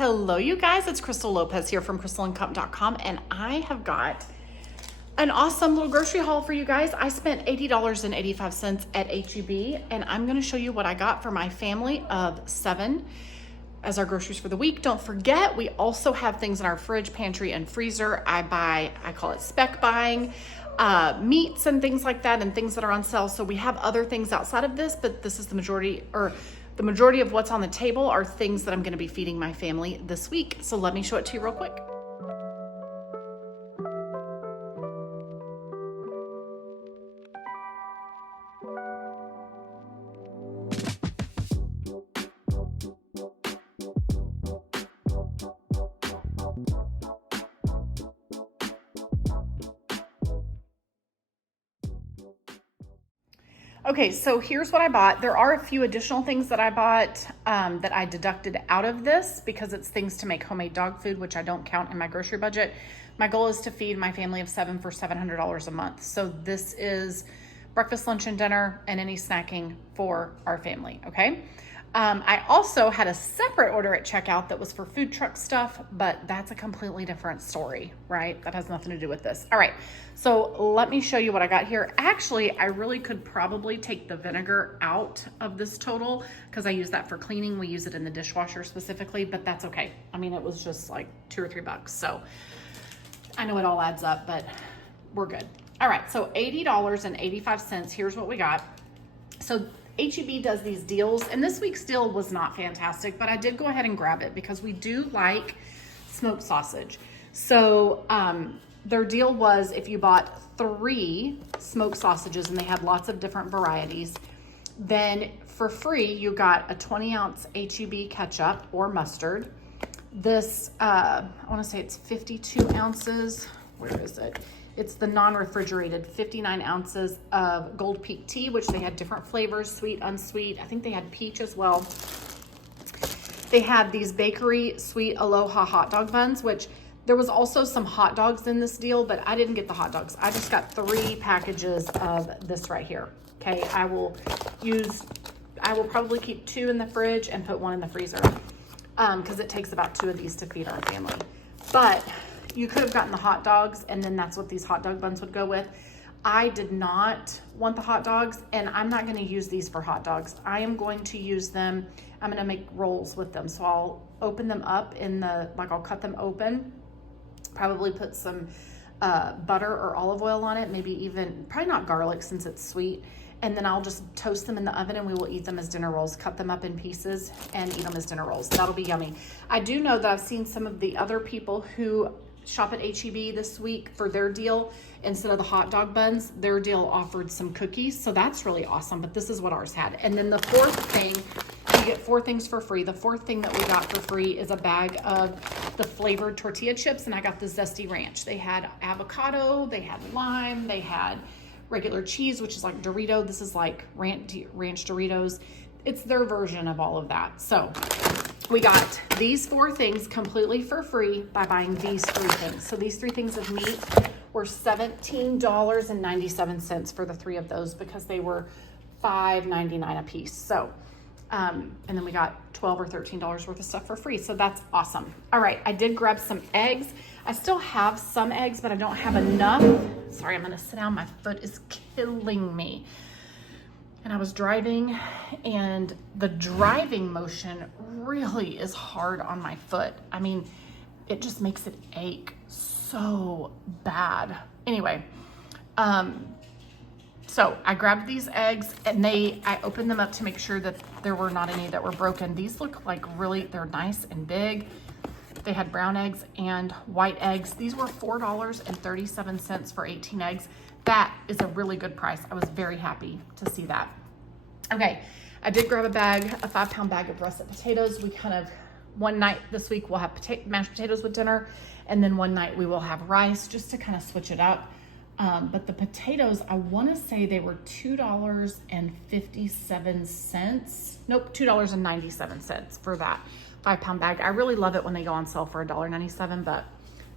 Hello, you guys. It's Crystal Lopez here from crystalandcomp.com, and I have got an awesome little grocery haul for you guys. I spent $80.85 at H-E-B, and I'm going to show you what I got for my family of 7 as our groceries for the week. Don't forget, we also have things in our fridge, pantry, and freezer. I call it spec buying, meats and things like that, and things that are on sale. So we have other things outside of this, but this is the majority of what's on the table are things that I'm going to be feeding my family this week. So let me show it to you real quick. Okay, so here's what I bought. There are a few additional things that I bought that I deducted out of this because it's things to make homemade dog food, which I don't count in my grocery budget. My goal is to feed my family of 7 for $700 a month. So this is breakfast, lunch, and dinner, and any snacking for our family, okay? I also had a separate order at checkout that was for food truck stuff, but that's a completely different story, right? That has nothing to do with this. All right, so let me show you what I got here. Actually, I really could probably take the vinegar out of this total because I use that for cleaning. We use it in the dishwasher specifically, but that's okay. I mean, it was just like $2 or $3. So I know it all adds up, but we're good. All right, so $80.85. Here's what we got. So H-E-B does these deals, and this week's deal was not fantastic, but I did go ahead and grab it because we do like smoked sausage. So their deal was if you bought 3 smoked sausages, and they had lots of different varieties, then for free you got a 20-ounce H-E-B ketchup or mustard. This, I want to say it's 52 ounces. Where is it? It's the non-refrigerated 59 ounces of Gold Peak tea, which they had different flavors, sweet, unsweet. I think they had peach as well. They had these bakery sweet Aloha hot dog buns, which there was also some hot dogs in this deal, but I didn't get the hot dogs. I just got 3 packages of this right here. Okay, I will probably keep 2 in the fridge and put 1 in the freezer because it takes about 2 of these to feed our family. But you could have gotten the hot dogs, and then that's what these hot dog buns would go with. I did not want the hot dogs, and I'm not going to use these for hot dogs. I am going to use them. I'm going to make rolls with them. So I'll open them up I'll cut them open, probably put some butter or olive oil on it, maybe even, probably not garlic since it's sweet. And then I'll just toast them in the oven, and we will eat them as dinner rolls, cut them up in pieces and eat them as dinner rolls. That'll be yummy. I do know that I've seen some of the other people who shop at H-E-B this week for their deal. Instead of the hot dog buns, their deal offered some cookies. So that's really awesome, but this is what ours had. And then the fourth thing, you get 4 things for free. The fourth thing that we got for free is a bag of the flavored tortilla chips, and I got the Zesty Ranch. They had avocado, they had lime, they had regular cheese, which is like Dorito. This is like ranch Doritos. It's their version of all of that. So we got these 4 things completely for free by buying these 3 things. So these 3 things of meat were $17.97 for the 3 of those because they were $5.99 a piece. So, and then we got $12 or $13 worth of stuff for free. So that's awesome. All right, I did grab some eggs. I still have some eggs, but I don't have enough. Sorry, I'm gonna sit down. My foot is killing me. And I was driving, and the driving motion really is hard on my foot. I mean, it just makes it ache so bad. Anyway, so I grabbed these eggs, and I opened them up to make sure that there were not any that were broken. These look like they're nice and big. They had brown eggs and white eggs. These were $4.37 for 18 eggs. That is a really good price. I was very happy to see that. Okay, I did grab a 5-pound bag of russet potatoes. We one night this week we'll have mashed potatoes with dinner, and then one night we will have rice just to kind of switch it up. But the potatoes, I want to say they were $2.57. Nope, $2.97 for that 5-pound bag. I really love it when they go on sale for $1.97, but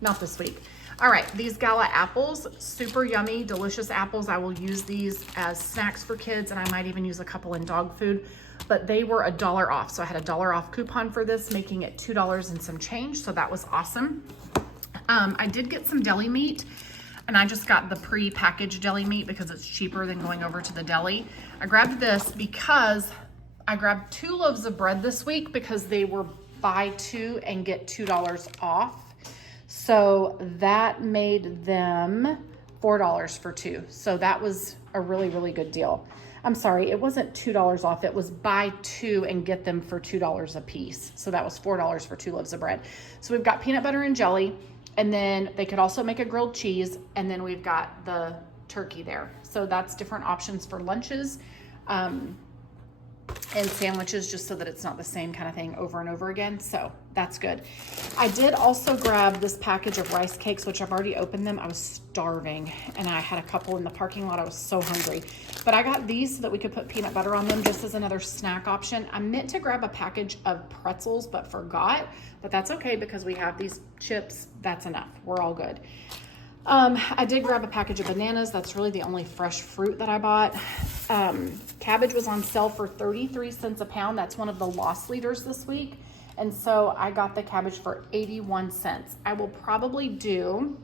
not this week. All right, these Gala apples, super yummy, delicious apples. I will use these as snacks for kids, and I might even use a couple in dog food. but they were $1 off. So I had $1 off coupon for this, making it $2 and some change. So that was awesome. I did get some deli meat, and I just got the pre-packaged deli meat because it's cheaper than going over to the deli. I grabbed this because I grabbed 2 loaves of bread this week because they were buy 2 and get $2 off. So that made them $4 for 2. So that was a really, really good deal. I'm sorry, it wasn't $2 off. It was buy 2 and get them for $2 a piece. So that was $4 for 2 loaves of bread. So we've got peanut butter and jelly, and then they could also make a grilled cheese, and then we've got the turkey there. So that's different options for lunches and sandwiches, just so that it's not the same kind of thing over and over again. So that's good. I did also grab this package of rice cakes, which I've already opened them. I was starving, and I had a couple in the parking lot. I was so hungry, but I got these so that we could put peanut butter on them just as another snack option. I meant to grab a package of pretzels, but forgot, but that's okay because we have these chips. That's enough. We're all good. I did grab a package of bananas. That's really the only fresh fruit that I bought. Cabbage was on sale for 33 cents a pound. That's one of the loss leaders this week. And so I got the cabbage for 81 cents. I will probably do,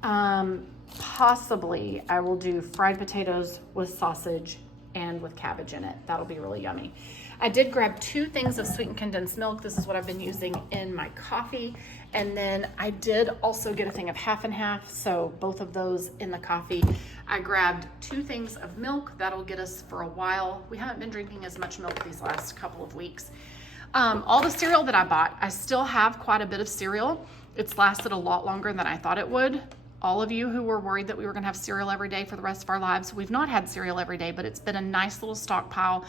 possibly I will do fried potatoes with sausage and with cabbage in it. That'll be really yummy. I did grab 2 things of sweetened condensed milk. This is what I've been using in my coffee. And then I did also get a thing of half and half. So both of those in the coffee. I grabbed 2 things of milk. That'll get us for a while. We haven't been drinking as much milk these last couple of weeks. All the cereal that I bought, I still have quite a bit of cereal. It's lasted a lot longer than I thought it would. All of you who were worried that we were gonna have cereal every day for the rest of our lives, we've not had cereal every day, but it's been a nice little stockpile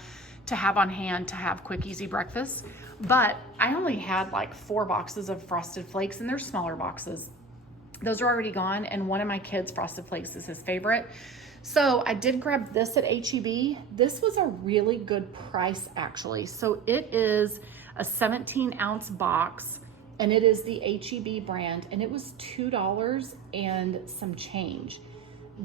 to have on hand to have quick, easy breakfast. But I only had like 4 boxes of Frosted Flakes, and they're smaller boxes. Those are already gone, and one of my kids' Frosted Flakes is his favorite. So I did grab this at H-E-B. This was a really good price, actually. So it is a 17-ounce box, and it is the H-E-B brand, and it was $2 and some change.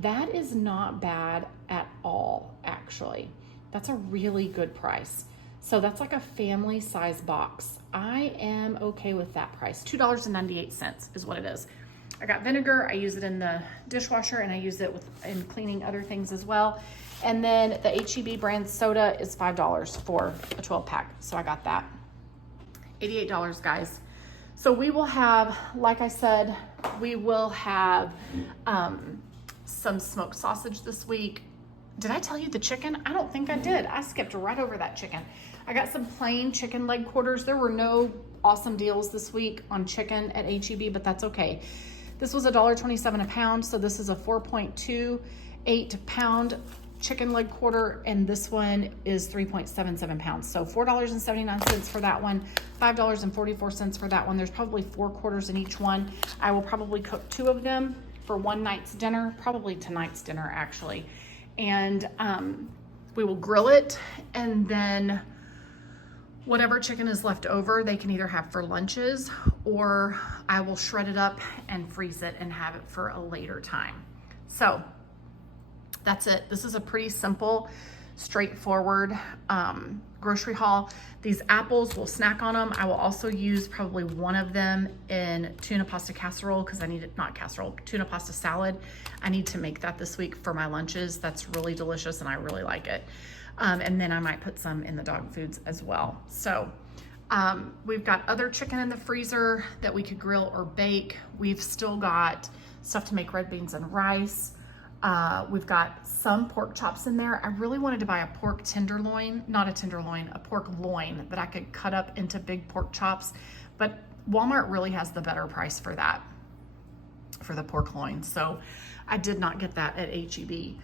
That is not bad at all, actually. That's a really good price. So that's like a family size box. I am okay with that price. $2.98 is what it is. I got vinegar. I use it in the dishwasher, and I use it in cleaning other things as well. And then the H-E-B brand soda is $5 for a 12 pack. So I got that. $88, guys. So we will have, like I said, we will have some smoked sausage this week. Did I tell you the chicken? I don't think I did. I skipped right over that chicken. I got some plain chicken leg quarters. There were no awesome deals this week on chicken at H-E-B, but that's okay. This was $1.27 a pound, so this is a 4.28 pound chicken leg quarter, and this one is 3.77 pounds. So $4.79 for that one, $5.44 for that one. There's probably 4 quarters in each one. I will probably cook 2 of them for one night's dinner, probably tonight's dinner actually. And we will grill it, and then whatever chicken is left over, they can either have for lunches, or I will shred it up and freeze it and have it for a later time. So that's it. This is a pretty simple, straightforward grocery haul. These apples, we'll snack on them. I will also use probably one of them in tuna pasta casserole, because I need it, not casserole, tuna pasta salad. I need to make that this week for my lunches. That's really delicious, and I really like it. And then I might put some in the dog foods as well. So we've got other chicken in the freezer that we could grill or bake. We've still got stuff to make red beans and rice. We've got some pork chops in there. I really wanted to buy a pork tenderloin, not a tenderloin, a pork loin that I could cut up into big pork chops, but Walmart really has the better price for that, for the pork loin. So I did not get that at H-E-B.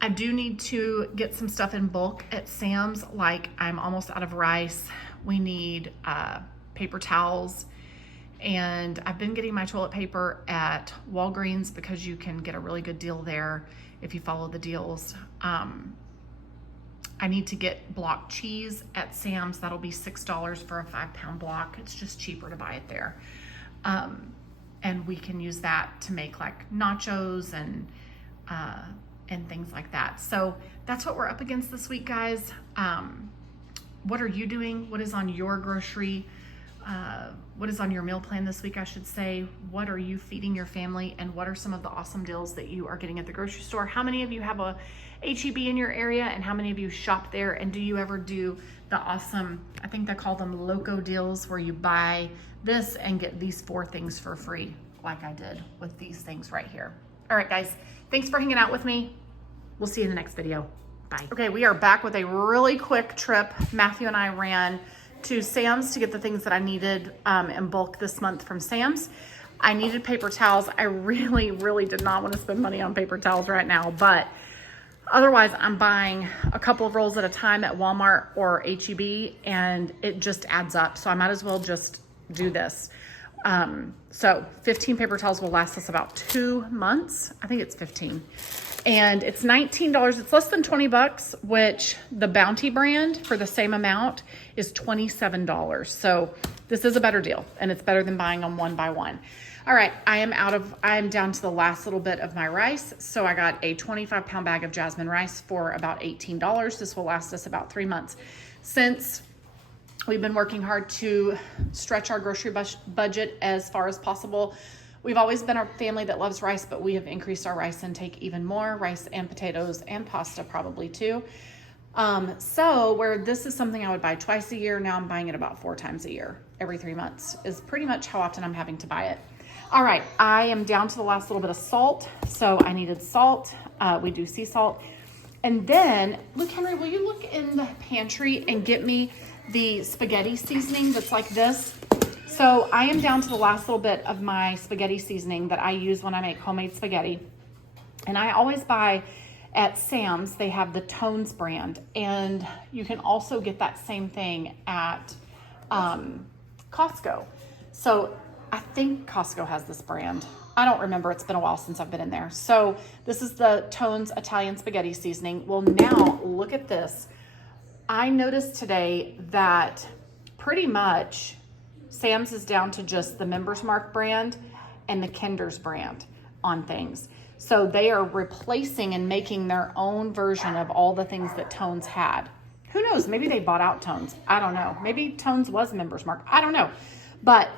I do need to get some stuff in bulk at Sam's, like I'm almost out of rice. We need paper towels. And I've been getting my toilet paper at Walgreens because you can get a really good deal there if you follow the deals. I need to get block cheese at Sam's. That'll be $6 for a 5-pound block. It's just cheaper to buy it there. And we can use that to make like nachos and and things like that. So that's what we're up against this week, guys. What are you doing? What is on your grocery? What is on your meal plan this week, I should say? What are you feeding your family? And what are some of the awesome deals that you are getting at the grocery store? How many of you have a H-E-B in your area, and how many of you shop there? And do you ever do the awesome, I think they call them loco deals, where you buy this and get these 4 things for free, like I did with these things right here. All right, guys, thanks for hanging out with me. We'll see you in the next video. Bye. Okay, we are back with a really quick trip. Matthew and I ran to Sam's to get the things that I needed in bulk this month from Sam's. I needed paper towels. I really, really did not want to spend money on paper towels right now, but otherwise I'm buying a couple of rolls at a time at Walmart or H-E-B, and it just adds up. So I might as well just do this. So 15 paper towels will last us about 2 months. I think it's 15. And it's $19. It's less than 20 bucks, which the Bounty brand for the same amount is $27. So this is a better deal, and it's better than buying them one by one. All right, I am down to the last little bit of my rice. So I got a 25-pound bag of jasmine rice for about $18. This will last us about 3 months. Since we've been working hard to stretch our grocery budget as far as possible, we've always been a family that loves rice, but we have increased our rice intake even more, rice and potatoes and pasta probably too. So where this is something I would buy twice a year, now I'm buying it about 4 times a year. Every 3 months is pretty much how often I'm having to buy it. All right, I am down to the last little bit of salt. So I needed salt. We do sea salt. And then, look, Henry, will you look in the pantry and get me the spaghetti seasoning that's like this? So I am down to the last little bit of my spaghetti seasoning that I use when I make homemade spaghetti. And I always buy at Sam's. They have the Tones brand. And you can also get that same thing at Costco. So I think Costco has this brand. I don't remember. It's been a while since I've been in there. So this is the Tones Italian spaghetti seasoning. Well, now look at this. I noticed today that pretty much Sam's is down to just the Members Mark brand and the Kinder's brand on things. So they are replacing and making their own version of all the things that Tones had. Who knows? Maybe they bought out Tones. I don't know. Maybe Tones was Members Mark. I don't know. But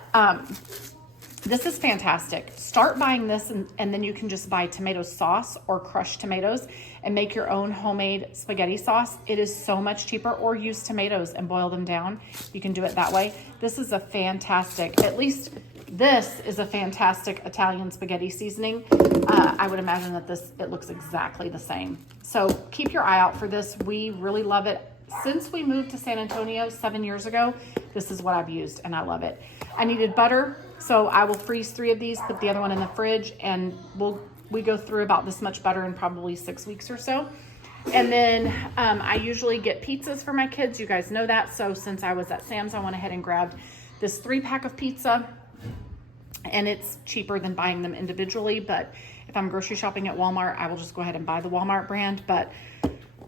this is fantastic. Start buying this, and then you can just buy tomato sauce or crushed tomatoes and make your own homemade spaghetti sauce. It is so much cheaper, or use tomatoes and boil them down. You can do it that way. This is a fantastic, at least this is a fantastic Italian spaghetti seasoning. I would imagine that it looks exactly the same. So keep your eye out for this. We really love it. Since we moved to San Antonio 7 years ago, this is what I've used, and I love it. I needed butter, so I will freeze 3 of these, put the other one in the fridge, and we go through about this much butter in probably 6 weeks or so. And then I usually get pizzas for my kids. You guys know that. So since I was at Sam's, I went ahead and grabbed this 3-pack of pizza, and it's cheaper than buying them individually. But if I'm grocery shopping at Walmart, I will just go ahead and buy the Walmart brand. But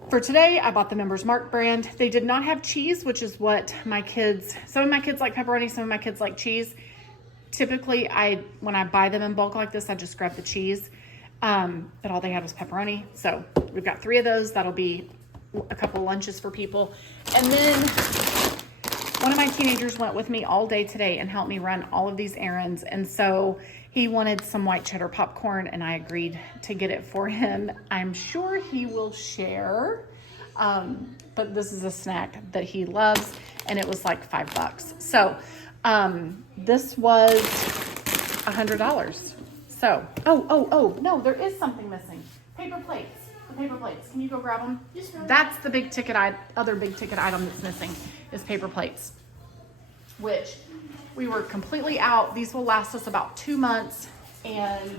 for today, I bought the Members Mark brand. They did not have cheese, which is what some of my kids like pepperoni, some of my kids like cheese. Typically, when I buy them in bulk like this, I just grab the cheese. But all they had was pepperoni. So we've got 3 of those. That'll be a couple lunches for people. And then one of my teenagers went with me all day today and helped me run all of these errands. And so he wanted some white cheddar popcorn, and I agreed to get it for him. I'm sure he will share, but this is a snack that he loves, and it was like $5. So this was $100. So, oh, no, there is something missing. Paper plates. The paper plates. Can you go grab them? That's the other big ticket item that's missing is paper plates, which we were completely out. These will last us about 2 months, and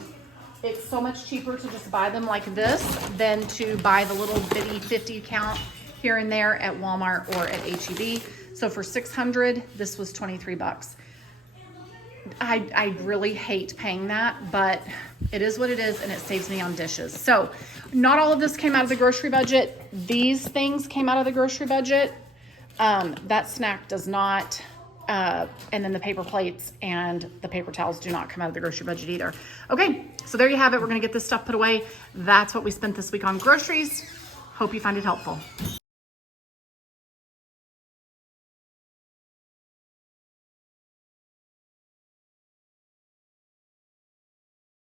it's so much cheaper to just buy them like this than to buy the little bitty 50 count here and there at Walmart or at H-E-B. So for $600, this was 23 bucks. I really hate paying that, but it is what it is, and it saves me on dishes. So not all of this came out of the grocery budget. These things came out of the grocery budget. That snack does not. And then the paper plates and the paper towels do not come out of the grocery budget either. Okay, so there you have it. We're gonna get this stuff put away. That's what we spent this week on groceries. Hope you find it helpful.